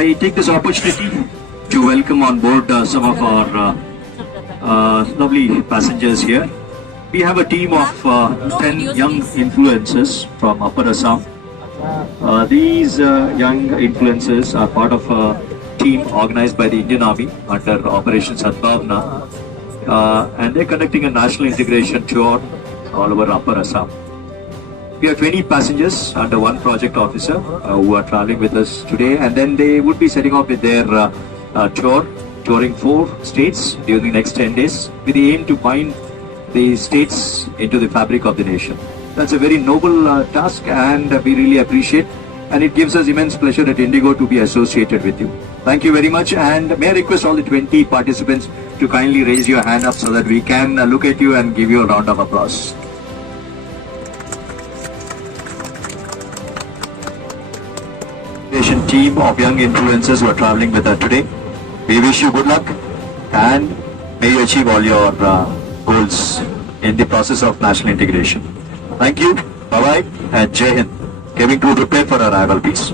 I take this opportunity to welcome on board some of our lovely passengers here. We have a team of 10 young influencers from Upper Assam. These young influencers are part of a team organized by the Indian Army under Operation Sadbhavna, and they're conducting a national integration tour all over Upper Assam. We have 20 passengers under one project officer who are traveling with us today, and then they would be setting off with their touring 4 states during the next 10 days with the aim to bind the states into the fabric of the nation. That's a very noble task, and we really appreciate, and it gives us immense pleasure at Indigo to be associated with you. Thank you very much, and may I request all the 20 participants to kindly raise your hand up so that we can look at you and give you a round of applause. Team of young influencers who are traveling with us today. We wish you good luck and may you achieve all your goals in the process of national integration. Thank you, bye-bye, and Jai Hind. Kevin to prepare for arrival, please.